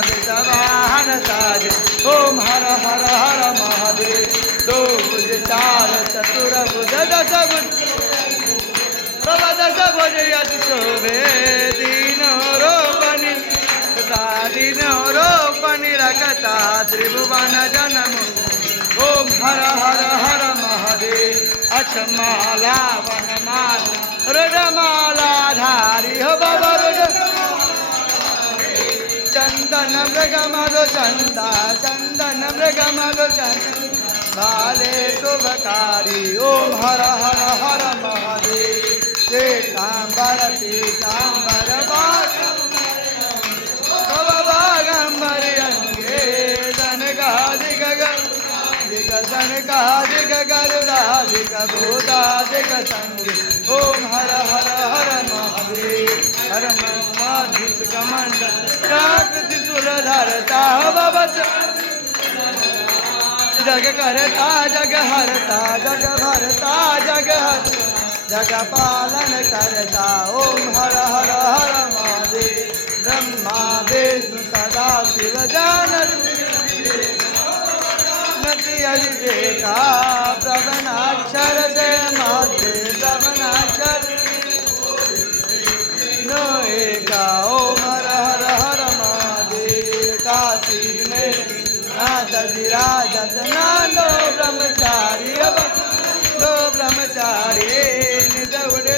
वृषवाहन साज। ओम हर हर हर महादेव। दो भुज चार चतुर्भुज दस भुज प्रभ दस भुज यदि शोभे। दीनो रोपणि दीनो रोपणि रखता त्रिभुवन जनम। ओम हर हर हर महादेव। अक्षमाला वनमाला रुद्रमाला धारी हो बाबा रुद्र। चंदन मृग मधु चंदा चंदन मृग मधु चंद बाले शुभकारी। ओम हर हर हर महादेव। श्वेतांबर पीतांबर बागंबर अंगे दनगादिग दनगादिग गरुडादिग भूतादिग संगे। ओम हर हर हर महादेव। हर मन्माधित कमंड प्राकृति सुरधरता भवत। जग करता जग हरता जग भरता जग हर जग पालन करता। ओम हर हर हर महादेव। ब्रह्मा विष्णु सदा शिव जानत नति देखा प्रवनाक्षर से माते प्रवनाक्षर नोएगा। ओम हर हर हर महादेव। काशी में नाथ विराजत नानो